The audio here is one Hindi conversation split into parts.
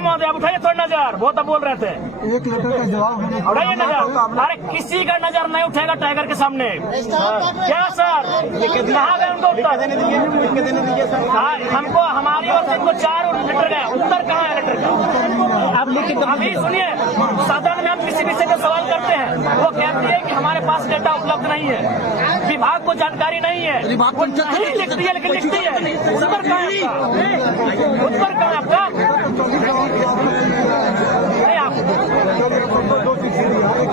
महोदय आप उठाइए थोड़ा नजर, बहुत अब बोल रहे थे। 1 लीटर का जवाब उठाइए नजर। अरे किसी का नजर नहीं उठेगा टाइगर के सामने। क्या सर कहाँ गए उनको उत्तर? हमको हमारी ओर से इनको 4 लीटर गए, उत्तर कहाँ है लीटर का? आप लिखित अभी सुनिए, सदन में हम किसी विषय का सवाल करते हैं, वो कहती है कि हमारे पास डेटा उपलब्ध नहीं है, विभाग को जानकारी नहीं है, वो नहीं लिखती है लेकिन लिखती है। उत्तर कहाँ है आपका? उत्तर कहाँ है आपका?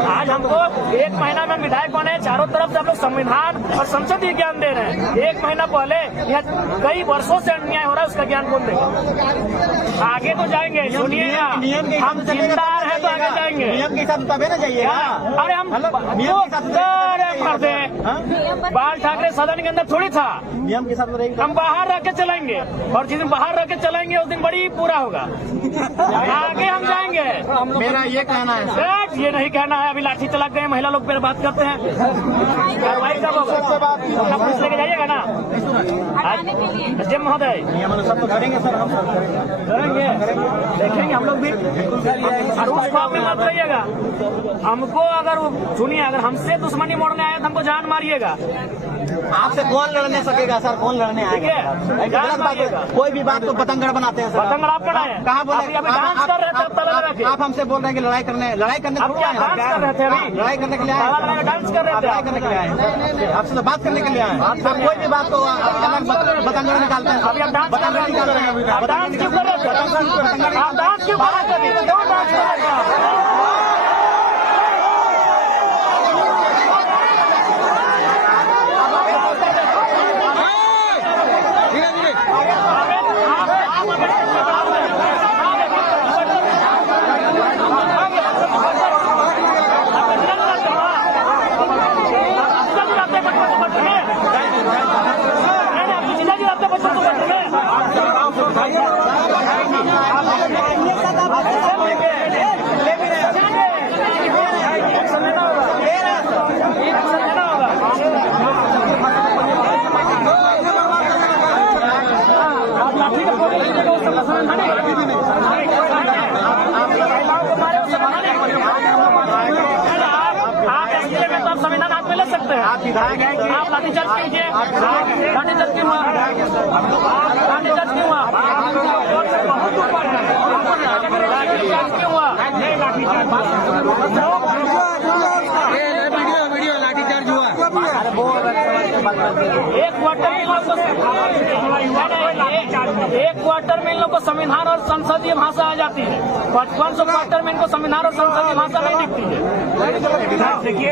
आज हमको 1 महीना में विधायक बने, चारों तरफ से हम लोग संविधान और संसदीय ज्ञान दे रहे हैं। 1 महीना पहले यहाँ कई वर्षों से अन्याय हो रहा है, उसका ज्ञान कौन देगा? आगे तो जाएंगे, सुनिएगा, हम जिम्मेदार हैं तो आगे जाएंगे। नियम के हिसाब से तबे ना जाइए। अरे हम बाल ठाकरे सदन के अंदर थोड़ी था, नियम के हिसाब से हम बाहर रह के चलाएंगे, और जिस दिन बाहर रह के चलाएंगे उस दिन बड़ी पूरा होगा, आगे हम जाएंगे। मेरा ये कहना है सर, ये नहीं कहना है। अभी लाठी चला गए, महिला लोग पे बात करते हैं, कार्रवाई कब होगा? पुलिस लेके जाइएगा ना जय महोदय? नियम अनुसार तो करेंगे सर, हम करेंगे, देखेंगे हम लोग भी। और उस बात में मत रहिएगा, हमको अगर सुनिए, अगर हमसे दुश्मनी मोड़ने आए तो हमको जान मारिएगा। आपसे कौन लड़ने सकेगा सर? कौन लड़ने आएगा? गलत बात है। कोई भी बात तो पतंगड़ बनाते हैं सर। पतंगड़ आप बनाए? कहाँ बोले? डांस कर रहे थे, आप हमसे बोल रहे हैं कि लड़ाई करने आप क्या डांस कर रहे थे? अभी लड़ाई करने के लिए आए, डांस कर रहे थे, लड़ाई करने के लिए आए, आपसे तो बात करने के लिए आए। आप कोई भी बात को पतंगड़ निकालते हैं। अभी आप डांस कर रहे हैं, आप डांस क्यों कर रहे थे? आप डांस क्यों कर रहे थे? क्यों डांस कर रहे थे? संविधान हाथ में ले सकते हैं। आप विधायक हैं कि आप लाठीचार्ज कीजिए, लाठीचार्ज क्यों हुआ? लाठीचार्ज क्यों हुआ? लाठीचार्ज क्यों हुआ? वीडियो लाठीचार्ज हुआ। 1 क्वार्टर में इन लोग को संविधान और संसदीय भाषा आ जाती है, 5500 क्वार्टर में इनको संविधान और संसदीय भाषा नहीं दिखती है। देखिए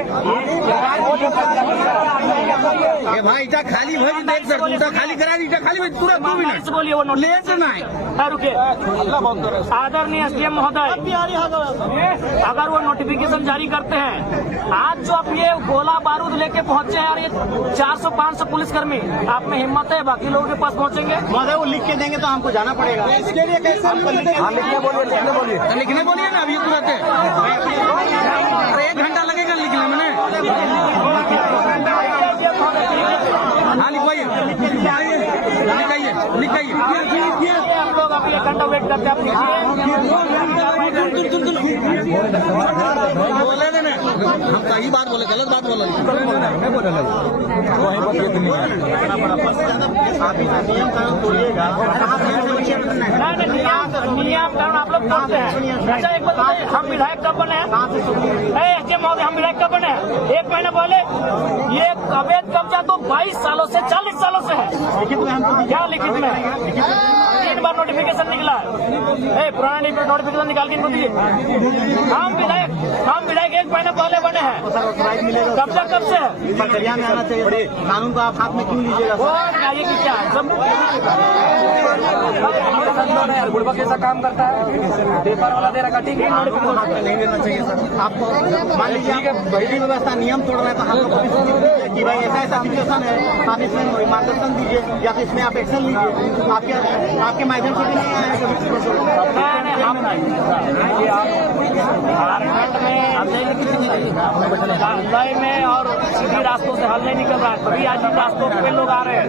भाई इटा खाली भरी देख सर, इटा खाली करा दी, इटा खाली भरी तुरंत 2 मिनट बोलिए, वो नोट ले से नहीं रुके। आदरणीय एसडीएम महोदय, अगर वो नोटिफिकेशन जारी करते हैं, आज जो आप ये गोला बारूद लेके पहुंचे हैं और ये 400-500 पुलिसकर्मी, आप में हिम्मत है बाकी लोगों के पास पहुंचेंगे? महोदय वो लिख के देंगे तो हमको जाना पड़ेगा। इसके लिए कैसे लिखने बोलिए ना, अभी तुरंत 1 घंटा लगेगा लिखने में। हाँ लिखवाइए, लिखाइए। हम लोग अभी 1 घंटा वेट करते हैं, बोले ना, हम सही बात बोले, गलत बात बोले। नियम कानून तोड़िएगा, नियम कानून आप लोग तोड़ते हैं। अच्छा एक बात बताइए, हम विधायक कब बने हैं? महोदय हम विधायक कब बने हैं? 1 महीना पहले। ये अवैध कब्जा तो 22 सालों से 40 सालों से है। क्या लिखित में? 3 बार नोटिफिकेशन निकला है। पुराना नोटिफिकेशन निकाल के इनको दीजिए। हम विधायक 1 महीना पहले बने हैं। कब्जा कब से है? प्रक्रिया में आना चाहिए। कानून को आप हाथ में क्यों लीजिएगा? आइए कि क्या बुढ़वा कैसा काम करता है, पेपर वाला दे रखा, ठीक है, नहीं देना चाहिए सर। आपको मान लीजिए विधि व्यवस्था नियम तोड़ रहे हैं तो हम लोग कि भाई ऐसा सिचुएशन है, आप इसमें मार्गदर्शन दीजिए या तो इसमें आप एक्शन लीजिए। आपके माध्यम से भी नहीं आया में और सीधी रास्तों से हल नहीं निकल रहा है, तभी आज इन रास्तों पे लोग आ रहे हैं।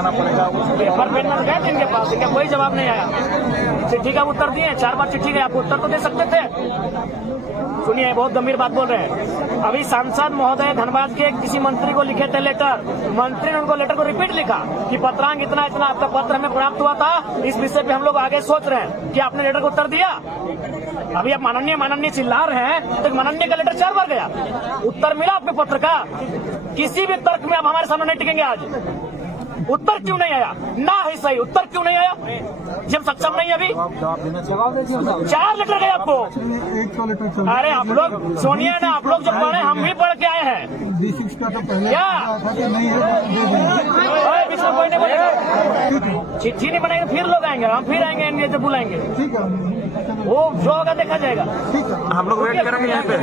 आना पड़ेगा। पेपर पेन में गए थे इनके पास, इनका कोई जवाब नहीं आया। चिट्ठी का उत्तर दिए, 4 बार चिट्ठी गए, आपको उत्तर तो दे सकते थे। सुनिए, बहुत गंभीर बात बोल रहे हैं। अभी सांसद महोदय धनबाद के किसी मंत्री को लिखे थे लेटर, मंत्री ने उनको लेटर को रिपीट लिखा कि पत्रांक इतना इतना आपका पत्र हमें प्राप्त हुआ था, इस विषय पे हम लोग आगे सोच रहे हैं। कि आपने लेटर को उत्तर दिया? अभी आप माननीय चिल्ला रहे हैं, तो माननीय का लेटर 4 बार गया, उत्तर मिला आपके पत्र का? किसी भी तर्क में आप हमारे सामने नहीं टिकेंगे आज। उत्तर क्यों नहीं आया? ना ही सही, उत्तर क्यों नहीं आया? जब सक्षम नहीं अभी 4 लेटर गए आपको। एक तो लेटर चल अरे आप लोग सुनिए ना, आप लोग जो पढ़े हम भी पढ़ के आए हैं। D6 का तो पहले क्या? था कि नहीं है, दे देंगे। अरे बीच में कोई नहीं बनेगा, चिट्ठी नहीं बनेगी, फिर लोग आएंगे, हम फिर आएंगे, इनके जब बुलाएंगे, ठीक है, वो जो होगा देखा जाएगा। ठीक है। हम लोग वेट करेंगे यहाँ पे।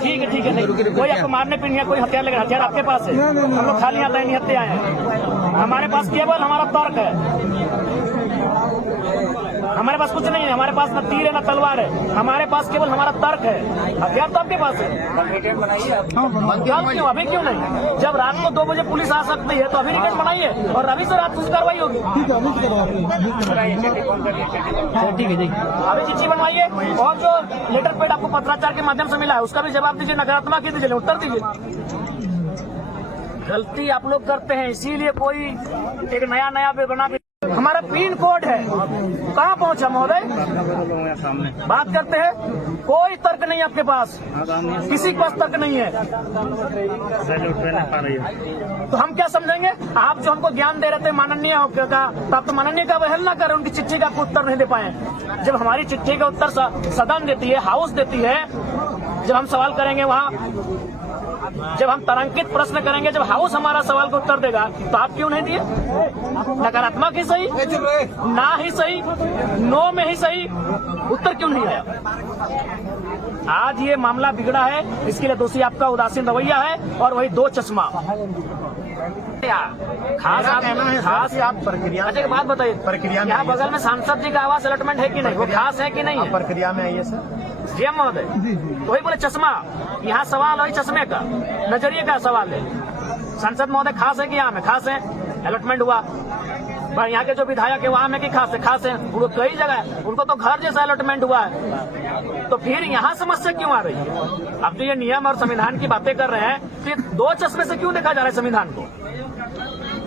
ठीक है, नहीं कोई आपको मारने पीने या कोई हथियार लेकर, हथियार आपके पास है, हम लोग खाली आता है, नहीं हत्या आए हैं। हमारे पास केवल हमारा तर्क है, हमारे पास कुछ नहीं है, हमारे पास न तीर है न तलवार है, हमारे पास केवल हमारा तर्क है। हथियार तो आपके पास है, क्यों अभी क्यों नहीं? जब रात को 2 बजे पुलिस आ सकती है तो अभी रिकॉर्ड बनाइए और अभी से रात कुछ कार्रवाई होगी। ठीक है, अभी करवाते हैं। अभी चिट्ठी बनवाइए और जो लेटर पेड आपको पत्राचार के माध्यम से मिला है उसका भी जवाब दीजिए, नकारात्मक ही दीजिए, उत्तर दीजिए। गलती आप लोग करते हैं, इसीलिए कोई एक नया बना के हमारा पिन कोड है, कहाँ पहुँचा महोदय? बात करते हैं, कोई तर्क नहीं आपके पास, किसी के पास तर्क नहीं है, तो हम क्या समझेंगे? आप जो हमको ज्ञान दे रहे थे माननीय का, तो आप तो माननीय का अवहेलना करें, उनकी चिट्ठी का आपको उत्तर नहीं दे पाए। जब हमारी चिट्ठी का उत्तर सदन देती है, हाउस देती है, जब हम सवाल करेंगे वहाँ, जब हम तारांकित प्रश्न करेंगे, जब हाउस हमारा सवाल का उत्तर देगा, तो आप क्यों नहीं दिए? नकारात्मक ही सही, ना ही सही, नो में ही सही, उत्तर क्यों नहीं आया? आज ये मामला बिगड़ा है, इसके लिए दोषी आपका उदासीन रवैया है और वही 2 चश्मा। खास आप प्रक्रिया, अच्छा एक बात बताइए, प्रक्रिया में यहाँ बगल में सांसद जी का आवास अलॉटमेंट है कि नहीं? वो खास है कि नहीं है? प्रक्रिया में आइए सर। जीएम महोदय, तो वही बोले चश्मा, यहाँ सवाल वही चश्मे का, नजरिए का सवाल है। सांसद महोदय खास है कि यहाँ में खास है? अलॉटमेंट हुआ, पर यहाँ के जो विधायक है वहाँ में कि खास है, उनको कई जगह है, उनको तो घर जैसा अलॉटमेंट हुआ है, तो फिर यहाँ समस्या क्यों आ रही है? अब तो ये नियम और संविधान की बातें कर रहे हैं, फिर 2 चश्मे से क्यों देखा जा रहा है संविधान को?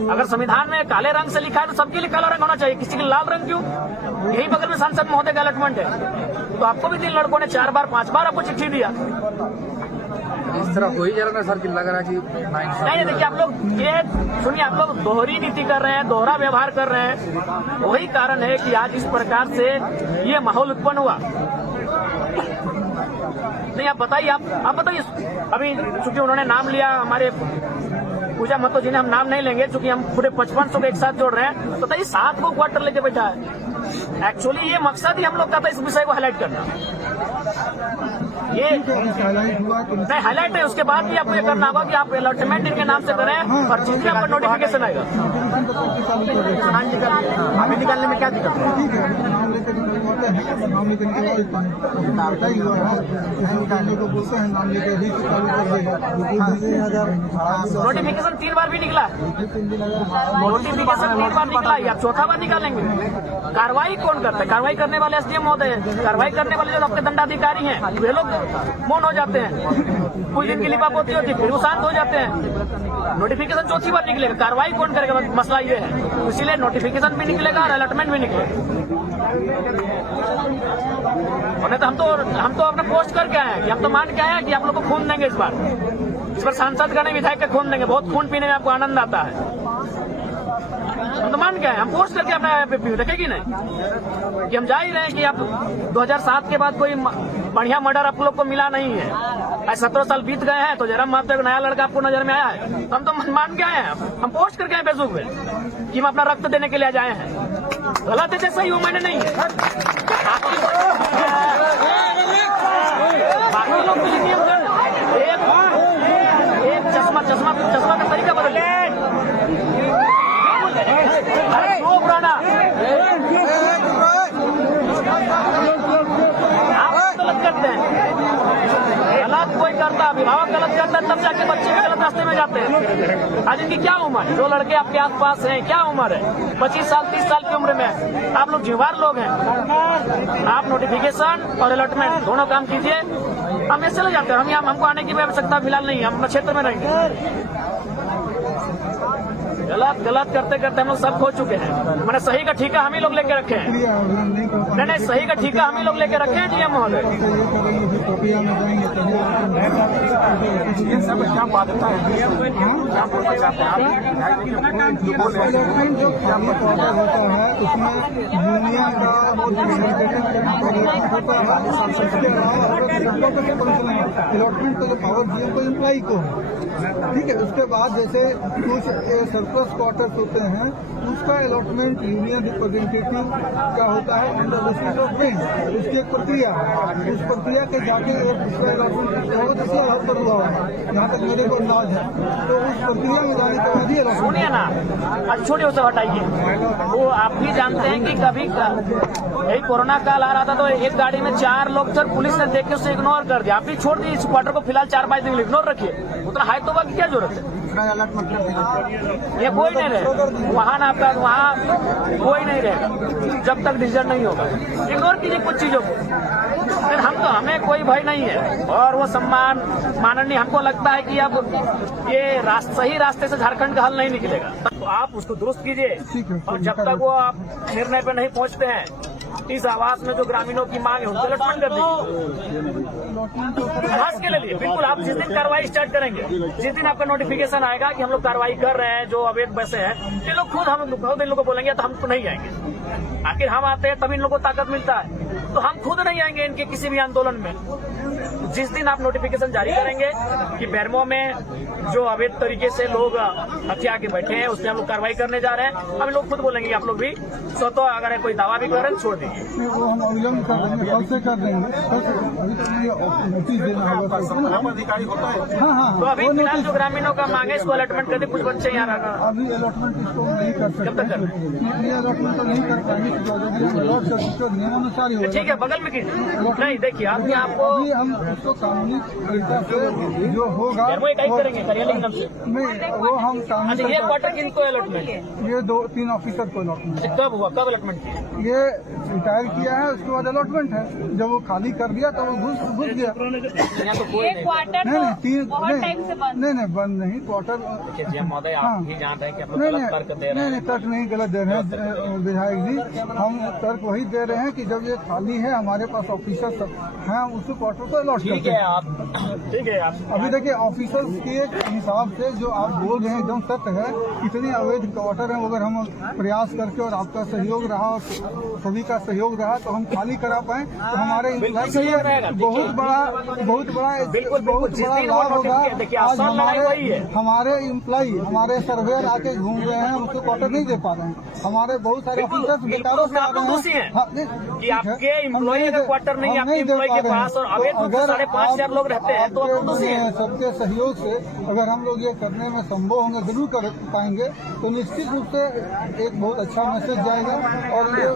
अगर संविधान में काले रंग से लिखा है तो सबके लिए काला रंग होना चाहिए, किसी के लाल रंग क्यों? यही बगल में सांसद महोदय का अलॉटमेंट है, तो आपको भी 3 लड़कों ने 4 बार 5 बार आपको चिट्ठी दिया। इस तरह कोई जरा सर की लग रहा है कि नहीं, देखिए आप लोग ये सुनिए, आप लोग दोहरी नीति कर रहे हैं, दोहरा व्यवहार कर रहे हैं, वही कारण है कि आज इस प्रकार से ये माहौल उत्पन्न हुआ। नहीं आप बताइए, आप बताइए। अभी चूंकि उन्होंने नाम लिया हमारे पूजा महतो जी ने, हम नाम नहीं लेंगे चूंकि हम पूरे 5500 को एक साथ जोड़ रहे हैं, तो बताइए 7 को क्वार्टर लेके बैठा है। एक्चुअली ये मकसद ही हम लोग का था, इस विषय को हाईलाइट करना। ये नहीं हाईलाइट है, उसके बाद भी आपको ये करना होगा कि आप अलॉटमेंट इनके नाम से करें और जिसमें आपका नोटिफिकेशन आएगा। अभी निकालने में क्या दिक्कत है? ठीक है, नाम लेकर बोलते हैं, नाम लेकर बताइए को बोलते हैं, नाम लेकर ही चालू कर देगा। नोटिफिकेशन 3 बार भी निकला, नोटिफिकेशन 3 बार निकला, या 4था बार निकालेंगे। कार्रवाई कौन करता है? कार्रवाई करने वाले एसडीएम महोदय हैं, कार्रवाई करने वाले जो आपके दंडाधिकारी हैं वे लोग मौन हो जाते हैं, कुछ दिन की लिपापोती होती है फिर वो शांत हो जाते हैं। नोटिफिकेशन 4थी बार निकलेगा, कार्रवाई कौन करेगा? मसला ये है, इसीलिए नोटिफिकेशन भी निकलेगा और अलॉटमेंट भी निकलेगा। तो हम तो अपना पोस्ट करके आए हैं कि हम तो मान के आए हैं कि आप लोग को खून देंगे इस बार सांसद का नहीं विधायक का खून देंगे, बहुत खून पीने में आपको आनंद आता है। हम तो मान के आए, हम पोस्ट करके अपना देखेगी नहीं कि हम जा ही रहे हैं कि आप 2007 के बाद कोई बढ़िया मर्डर आप लोग को मिला नहीं है। 17 साल बीत गए हैं तो जयराम महतो का नया लड़का आपको नजर में आया है, हम तो मान के आए हैं, हम पोस्ट करके आए फेसबुक पे कि हम अपना रक्त देने के लिए आए हैं। गलत है सही हो मैंने नहीं है, बाकी लोग एक चश्मा का तरीका बदल पुराना आप गलत करते हैं, गलत कोई करता अभिभावक गलत करता है तब जाके बच्चे भी गलत रास्ते में जाते हैं। आज इनकी क्या उम्र है? जो लड़के आपके आसपास हैं क्या उम्र है? 25 साल 30 साल की उम्र में आप लोग जुवार लोग हैं। आप नोटिफिकेशन और अलॉटमेंट दोनों काम कीजिए। हम ऐसे चले जाते हैं। हम यहाँ हमको आने की भी आवश्यकता फिलहाल नहीं है। हम क्षेत्र में रहेंगे। गलत करते करते हम लोग सब खो चुके हैं। मैंने सही का ठीका हम ही लोग लेके रखे हैं। नहीं, सही का ठीका हम ही लोग लेके रखे हैं डीएम महोदय। सब क्या बाध्यता है क्या बोलना चाहते हैं जो खाली पौधा होता है उसमें यूनियन का अलॉटमेंट का जो पावर दिए तो एम्प्लॉई को ठीक है। उसके बाद जैसे कुछ सरप्लस क्वार्टर्स होते हैं उसका अलॉटमेंट यूनियन रिप्रेजेंटेटिव का होता है अंडर बेसिस ऑफ बेंच। उसकी एक प्रक्रिया है। उस प्रक्रिया के जाके उसका अलॉटमेंट जैसे अलग पर हुआ है यहाँ तक मेरे को अंदाज है। तो उस प्रक्रिया में जाने के बाद ही अलॉटमेंट सुनिए ना, आज छोड़िए उसे हटाइए। वो आप भी जानते हैं कि कभी यही कोरोना काल आ रहा था तो एक गाड़ी में 4 लोग थे, पुलिस ने देख के उसे इग्नोर कर दिया। आप भी छोड़ दीजिए इस क्वार्टर को फिलहाल 4-5 दिन इग्नोर रखिए। उतना हाई तोबा की क्या जरूरत है? ये कोई नहीं रहे वहाँ ना, आपका वहाँ कोई नहीं रहेगा जब तक डिसीजन नहीं होगा। इग्नोर कीजिए कुछ चीजों को। फिर हमें कोई भय नहीं है और वो सम्मान माननीय हमको लगता है कि अब ये सही रास्ते से झारखंड का हल नहीं निकलेगा। तो आप उसको दुरुस्त कीजिए और जब तक वो आप निर्णय पे नहीं पहुंचते हैं इस आवास में जो ग्रामीणों की मांग है उनको अलॉटमेंट कर दीजिए। खास के लिए बिल्कुल आप जिस दिन कार्रवाई स्टार्ट करेंगे, जिस दिन आपका नोटिफिकेशन आएगा कि हम लोग कार्रवाई कर रहे हैं जो अवैध बसे हैं, ये लोग खुद इन लोगों को बोलेंगे तो हम तो नहीं आएंगे। आखिर हम आते हैं तभी इन लोगों को ताकत मिलता है। तो हम खुद नहीं आएंगे इनके किसी भी आंदोलन में। जिस दिन आप नोटिफिकेशन जारी करेंगे कि बेरमो में जो अवैध तरीके से लोग हथिया के बैठे हैं उसमें हम लोग कार्रवाई करने जा रहे हैं, हम लोग खुद बोलेंगे आप लोग भी स्वतः अगर कोई दावा भी करें छोड़ दीजिए। वो हम अविलंब कर देंगे, कल से कर देंगे। अभी तो नोटिस देना होगा अधिकारी होता है। हाँ। तो अभी फिलहाल जो ग्रामीणों का मांगे इसको अलॉटमेंट कर दे। कुछ बच्चे यहाँ रहना अभी अलॉटमेंट इसको नहीं कर सकते। कब तक कर? ये अलॉटमेंट तो नहीं कर पाएंगे। नियमानुसार ही होगा। ठीक है, बगल में कीजिए। नहीं देखिए आपको अभी हम उसको कानूनी तरीका से जो होगा करेंगे कार्यालय एकदम से नहीं वो हम अच्छा। ये क्वार्टर किनको अलॉटमेंट? ये 2-3 ऑफिसर को अलॉटमेंट। कब हुआ, कब अलॉटमेंट किया? ये रिटायर किया है उसके बाद अलॉटमेंट है। जब वो खाली कर दिया तो वो घुस गया। यहाँ तो कोई ये क्वार्टर तो बहुत टाइम से बंद। नहीं बंद नहीं क्वार्टर। महोदय आप भी जानते हैं कि आप लोग गलत तर्क दे रहे हैं। नहीं तर्क नहीं गलत दे रहे हैं विधायक जी। हम तर्क वही दे रहे हैं कि जब ये खाली है हमारे पास ऑफिसर हैं हम उस क्वार्टर को अलॉट करते हैं। ठीक है आप अभी देखिए ऑफिसर्स के हिसाब से जो आप बोल रहे हैं एकदम सत्य है। इतने अवैध क्वार्टर हैं अगर हम प्रयास करके और आपका सहयोग रहा और सभी का सहयोग रहा तो हम खाली करा पाए तो हमारे इम्प्लॉय के लिए बहुत बड़ा लाभ होगा। आज हमारे इम्प्लॉय हमारे सर्वेयर आके घूम रहे हैं उसको क्वार्टर नहीं दे पा रहे हैं। हमारे बहुत सारे ऑफिसर्स बेकारों से आ रहे हैं कि आपके एम्प्लॉय का क्वार्टर नहीं आपके एम्प्लॉय के पास और अवैध 5,500 लोग रहते हैं तो सबके सहयोग से अगर हम लोग ये करने में संभव होंगे जरूर कर पाएंगे तो निश्चित रूप से एक बहुत अच्छा मैसेज जाएगा और ये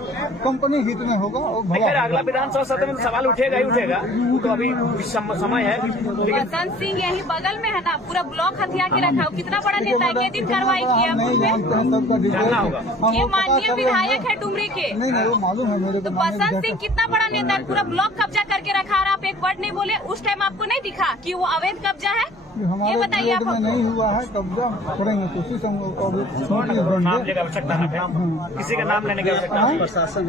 कंपनी हित में होगा। और अगला विधानसभा सत्र में सवाल उठेगा ही उठेगा तो अभी समय है। बसंत सिंह यही बगल में है ना, पूरा ब्लॉक हथिया के रखा है। कितना बड़ा नेता है, के दिन कार्रवाई किया ये माननीय विधायक है डुमरी के। नहीं वो मालूम है मेरे को। तो बसंत सिंह कितना बड़ा नेता है, पूरा ब्लॉक कब्जा करके रखा और आप एक वर्ड नहीं बोले। उस टाइम आपको नहीं दिखा कि वो अवैध कब्जा है? ये बताइए आप। नहीं हुआ है कब्जा, करेंगे कोशिश हम नाम लेने की आवश्यकता है, किसी का नाम लेने की आवश्यकता है। प्रशासन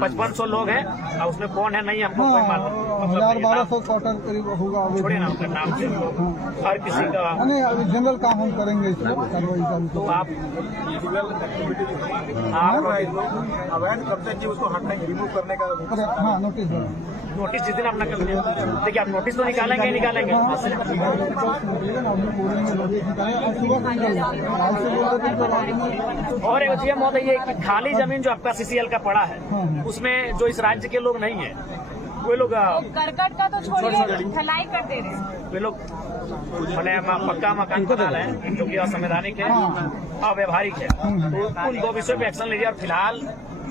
5500 लोग हैं और उसमें कौन है नहीं हमको कोई मालूम। 1200 क्वार्टर करीब होगा। छोड़िए ना उनका नाम से हर किसी का नहीं अभी जनरल काम हम करेंगे इसमें कार्रवाई तो आप अवैध कब्जे की उसको हटने रिमूव करने का हाँ नोटिस जिस दिन आप नकल देखिए आप नोटिस तो निकालेंगे और एक चीज महोदय ये कि खाली जमीन जो आपका CCL का पड़ा है उसमें जो इस राज्य के लोग नहीं है वे लोग करकट का तो छोड़िए ढलाई कर दे रहे हैं। वे लोग मैंने पक्का मकान बना रहे हैं जो कि असंवैधानिक है, अव्यवहारिक है। तो उन 2 विषयों पे एक्शन लीजिए और फिलहाल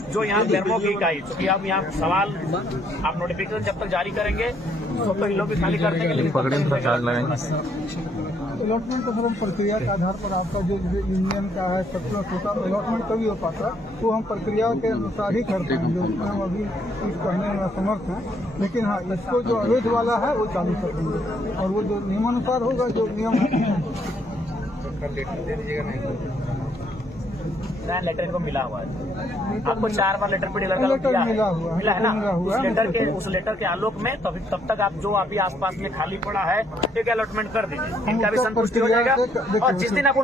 जो यहाँ बेरमो की इकाई, क्योंकि अब यहाँ सवाल आप नोटिफिकेशन जब तक जारी करेंगे तो इन लोग भी खाली कर देंगे, अलॉटमेंट तो हम प्रक्रिया के आधार पर आपका जो यूनियन का है सरप्लस होता है अलॉटमेंट तभी हो पाता, तो हम प्रक्रिया के अनुसार ही करते हैं, जो उसमें हम अभी कुछ कहने में असमर्थ हैं। लेकिन हाँ, इसको जो अवैध वाला है वो चालू कर देंगे, और वो जो नियमानुसार होगा, जो नियम लेटर इनको मिला हुआ है। आपको 4 बार लेटर पे डीलर का लेटर मिला मिला है ना। हुआ उस लेटर के आलोक में तब तक आप जो अभी आसपास में खाली पड़ा है एक अलॉटमेंट कर दीजिए, इनका भी संतुष्टि हो जाएगा। और जिस दिन आपको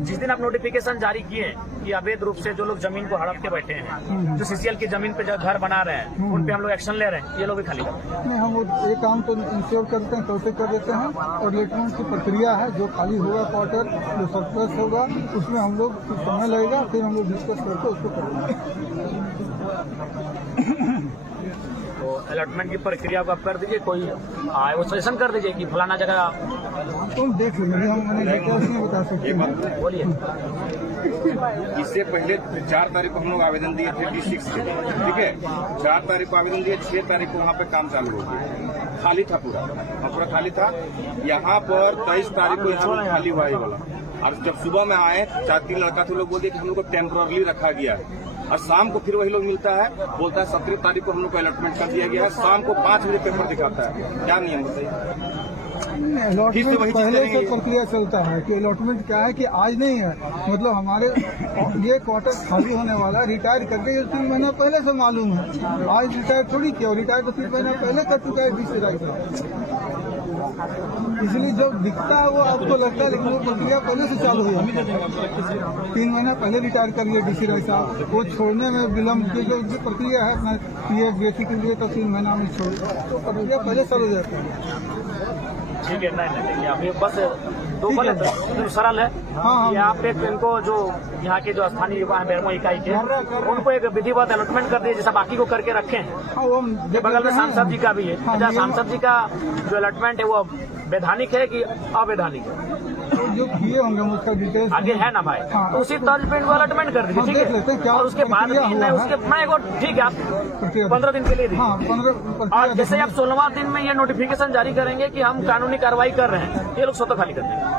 जिस दिन आप नोटिफिकेशन जारी किए कि अवैध रूप से जो लोग जमीन को हड़प के बैठे हैं, जो सीसीएल की जमीन पे जो घर बना रहे हैं, उन पे हम लोग एक्शन ले रहे हैं, ये लोग भी खाली कर नहीं, हम वो ये काम तो इंश्योर करते हैं, कैसे कर देते हैं। और लेटरमेंट की प्रक्रिया है, जो खाली होगा क्वार्टर, जो सरप्लस होगा, उसमें हम लोग कुछ समय लगेगा, फिर हम लोग डिस्कस करके उसको करेंगे। तो अलॉटमेंट की प्रक्रिया को आप कर दीजिए, कोई वो सजेशन कर दीजिए कि फलाना जगह तुम देख लेंगे, हम नहीं बता सकते। बोलिए। इससे पहले 4 तारीख को हम लोग आवेदन दिए थे D6 के लिए, ठीक है। 4 तारीख को आवेदन दिए, 6 तारीख को वहाँ पे काम चालू हो गया, खाली था पूरा खाली था। यहाँ पर 23 तारीख को यहाँ खाली हुआ ये वाला। और जब सुबह में आए 4-3 लड़का थे, लोग बोलते कि हम लोग को टेम्पररी रखा गया है, और शाम को फिर वही लोग मिलता है, बोलता है 17 तारीख को हम लोग को अलॉटमेंट कर दिया गया है, शाम को 5 बजे पेपर दिखाता है। क्या नियम बताइए? अलॉटमेंट पहले से प्रक्रिया चलता है कि अलॉटमेंट क्या है कि आज नहीं है, मतलब हमारे ये क्वार्टर खाली होने वाला, रिटायर करके ये 3 महीना पहले से मालूम है। आज रिटायर थोड़ी किया, रिटायर तो 3 महीना पहले कर चुका है 20 तारीख से। इसलिए जब दिखता है वो आपको लगता है, लेकिन वो प्रक्रिया पहले से चालू हुई है। 3 महीना पहले रिटायर कर लिया DC राय साहब, वो छोड़ने में विलम्ब की जो प्रक्रिया है अपना ये बेटी के लिए, तो 3 महीना में छोड़, तो प्रक्रिया पहले चालू हो जाती है। ठीक है, नहीं अभी बस 2 पल सरल है। हाँ, कि आप एक इनको जो यहाँ के जो स्थानीय युवा है बेरमो इकाई के, उनको एक विधिवत अलॉटमेंट कर दिए, जैसा बाकी को करके रखे हैं। हाँ, बगल में सांसद जी का भी है। अच्छा, सांसद जी का जो अलॉटमेंट है वो वैधानिक है कि अवैधानिक है? जो किए होंगे उसका डिटेल्स आगे है ना भाई, हाँ। तो उसी तर्ज पे इनको अलॉटमेंट कर दीजिए, ठीक है। और उसके बाद भी नहीं, उसके मैं एक ठीक है, आप 15 दिन के लिए दीजिए। हाँ, 15 और जैसे आप 16वां दिन में ये नोटिफिकेशन जारी करेंगे कि हम कानूनी कार्रवाई कर रहे हैं, ये लोग स्वतः खाली कर देंगे।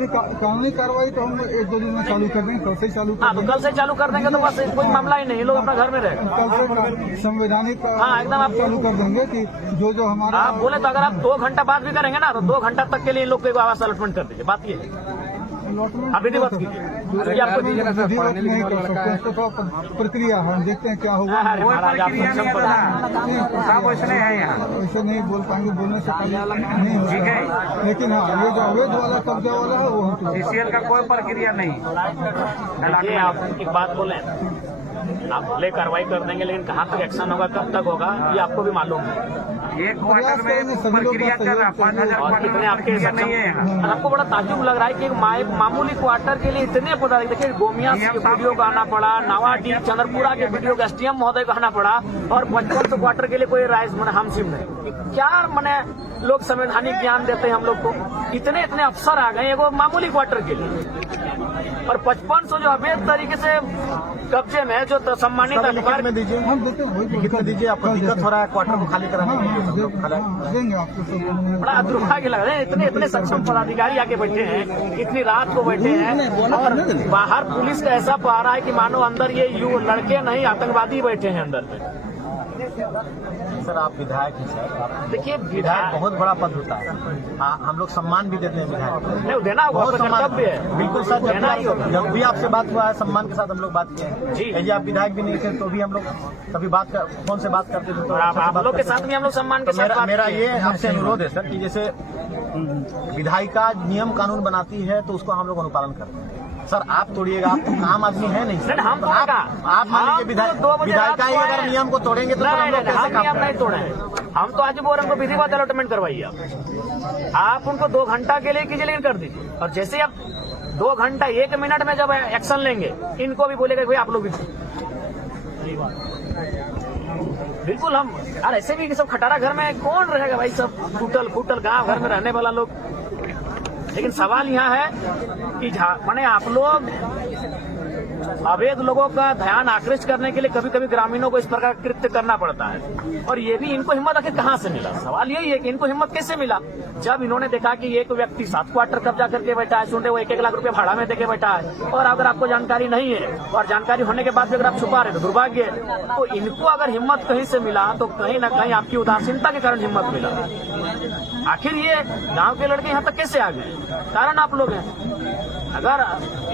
कानूनी कार्रवाई तो हम 1-2 दिन में चालू कर देंगे, कल से चालू कर तो कल से चालू कर देंगे, तो बस कोई मामला ही नहीं, लोग अपना घर में रहेंगे। कल से संवैधानिक हाँ, एकदम आप चालू कर देंगे कि जो हमारा आप बोले तो अगर आप 2 घंटा बाद भी करेंगे ना, तो 2 घंटा तक के लिए इन लोग को आवास अलॉटमेंट कर दीजिए। बात ये है, आप विधिवत कीजिए, आपको दीजिए ना विधिवत नहीं कर सकते, उसको थोड़ा प्रक्रिया हम देखते हैं क्या होगा। ऐसे नहीं बोल पाएंगे, बोलने से नहीं होगा। लेकिन हाँ, ये जो अवैध वाला कब्जा वाला है वो हम सीसीएल का कोई प्रक्रिया नहीं। ये आप एक बात बोले, आप भले कार्रवाई कर देंगे, लेकिन कहाँ तक एक्शन होगा, कब तक होगा, ये आपको भी मालूम है। एक क्वार्टर में प्रक्रिया कर रहा, 5000 और कितने आपके नहीं है यहाँ। आपको बड़ा ताज्जुब लग रहा है कि एक मामूली क्वार्टर के लिए इतने पदाधिकारी, देखिए गोमिया के वीडियो का आना पड़ा, नावाडी चंद्रपुरा के वीडियो का SDM महोदय का आना पड़ा, और 55 क्वार्टर के लिए कोई राइज मैंने हमसिम नहीं। क्या मैंने लोग संवैधानिक ज्ञान देते हैं हम लोग को, इतने अफसर आ गए एगो मामूली क्वार्टर के लिए, और 5500 जो अवैध तरीके से कब्जे में जो सम्मानित अधिकार में दीजिए, हम देखते हैं कितना दीजिए, आपको दिक्कत हो रहा है क्वार्टर को खाली कराने के लिए? देंगे आपको। बड़ा दुर्भाग्य लग रहा है, इतने सक्षम पदाधिकारी आके बैठे हैं, इतनी रात को बैठे हैं, और बाहर पुलिस का ऐसा पहरा है कि मानो अंदर ये लड़के नहीं आतंकवादी बैठे हैं अंदर। सर आप विधायक हैं सर, देखिए विधायक बहुत बड़ा पद होता है, हम लोग सम्मान भी देते हैं विधायक को। नहीं देना होगा, बहुत कर्तव्य है। बिल्कुल सर, देना ही होगा। जब भी आपसे बात हुआ है सम्मान के साथ हम लोग बात किए हैं जी। यदि आप विधायक भी नहीं थे तो भी हम लोग कभी फोन से बात करते थे, तो आप लोग के साथ भी हम लोग सम्मान के साथ मेरा ये आपसे अनुरोध है सर कि जैसे विधायिका नियम कानून बनाती है तो उसको हम लोग अनुपालन करते हैं। सर आप तोड़िएगा, आप तो आम आदमी है नहीं सर, हम आप मान लीजिए विधायिका ही अगर नियम को तोड़ेंगे तो हम लोग कैसे काम नहीं तोड़े। हम तो आज बोल रहे हैं, उनको विधिवत अलॉटमेंट करवाइए आप उनको 2 घंटा के लिए कीजिए, लेकिन कर दीजिए। और जैसे आप 2 घंटा 1 मिनट में जब एक्शन लेंगे, इनको भी बोलेगा भाई आप लोग भी बिल्कुल। हम और ऐसे भी सब खटारा घर में कौन रहेगा भाई, सब फूटल गांव घर में रहने वाला लोग। लेकिन सवाल यहाँ है कि माने आप लोग अवैध लोगों का ध्यान आकृष्ट करने के लिए कभी कभी ग्रामीणों को इस प्रकार कृत्य करना पड़ता है। और ये भी इनको हिम्मत आखिर कहाँ से मिला? सवाल यही है कि इनको हिम्मत कैसे मिला? जब इन्होंने देखा कि एक व्यक्ति 7 क्वार्टर कब्जा करके बैठा है, सुनते वो 1-1 लाख रुपए भाड़ा में देके बैठा है, और अगर आपको जानकारी नहीं है और जानकारी होने के बाद भी अगर आप छुपा रहे तो दुर्भाग्य है। तो इनको अगर हिम्मत कहीं से मिला तो कहीं ना कहीं आपकी उदासीनता के कारण हिम्मत मिला। आखिर ये गांव के लड़के यहाँ तक कैसे आ गए? कारण आप लोग हैं। अगर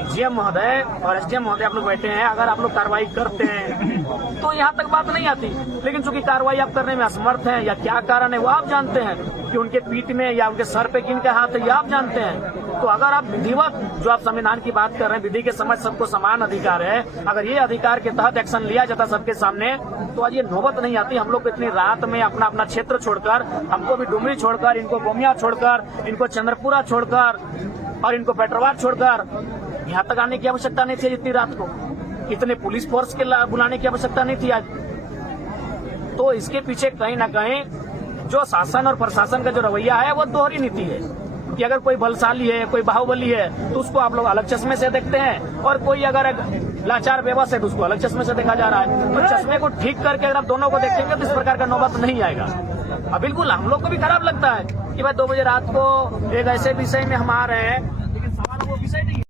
जीएम महोदय और एसडीएम महोदय आप लोग बैठे हैं, अगर आप लोग कार्रवाई करते हैं तो यहाँ तक बात नहीं आती। लेकिन चूंकि कार्रवाई आप करने में असमर्थ हैं या क्या कारण है वो आप जानते हैं, कि उनके पीठ में या उनके सर पे किनका हाथ है ये आप जानते हैं। तो अगर आप विधिवत, जो आप संविधान की बात कर रहे हैं, विधि के समझ सबको समान अधिकार है, अगर ये अधिकार के तहत एक्शन लिया जाता सबके सामने तो आज ये नौबत नहीं आती। हम लोग को इतनी रात में अपना अपना क्षेत्र छोड़कर, हमको भी डुमरी छोड़कर, इनको गोमिया छोड़कर, इनको चंद्रपुरा छोड़कर और इनको पेट्रोवार छोड़कर यहाँ तक आने की आवश्यकता नहीं थी। इतनी रात को इतने पुलिस फोर्स के बुलाने की आवश्यकता नहीं थी आज। तो इसके पीछे कहीं ना कहीं जो शासन और प्रशासन का जो रवैया है वो दोहरी नीति है कि अगर कोई बलशाली है, कोई बाहुबली है तो उसको आप लोग अलग चश्मे से देखते हैं, और कोई अगर लाचार बेबस है तो उसको अलग चश्मे से देखा जा रहा है। तो चश्मे को ठीक करके अगर आप दोनों को देखेंगे तो इस प्रकार का नौबत नहीं आएगा। अब बिल्कुल हम लोग को भी खराब लगता है कि भाई 2 बजे रात को एक ऐसे विषय में हम आ रहे हैं, लेकिन सवाल वो विषय नहीं है।